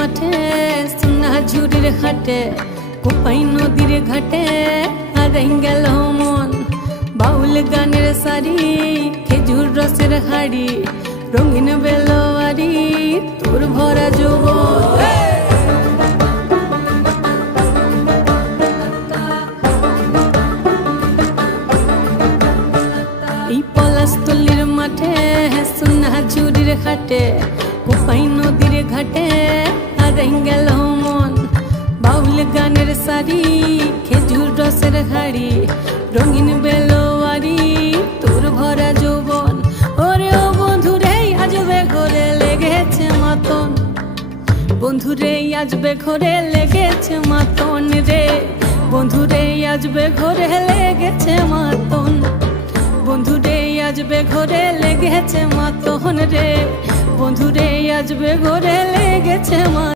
মাঠে সোনা ঝুড়ির হাটে কোপাই নদীর ঘাটে হারাই গেল মন বাউল গানের সারি খেজুর রসের হাড়ি রঙিন বেলোয়ারি তোর ভরা যৌবন এই পলাশতলির মাঠে সোনা ঝুড়ির হাটে কোপাই নদীর ঘাটে হারাই গেল মন বাউল গানের সারি খেজুর রসের হাড়ি রঙিন বেলোয়ারি তোর ভরা যৌবন ওরে ও বন্ধুরে আজবে ঘরে লেগেছে মাতন বন্ধুরে আজবে ঘরে লেগেছে মাতন রে বন্ধুরে আজবে ঘরে লেগেছে মাতন বন্ধুরে আজবে ঘরে লেগেছে মাতন রে বন্ধুরে আজবে ঘরে লেগেছে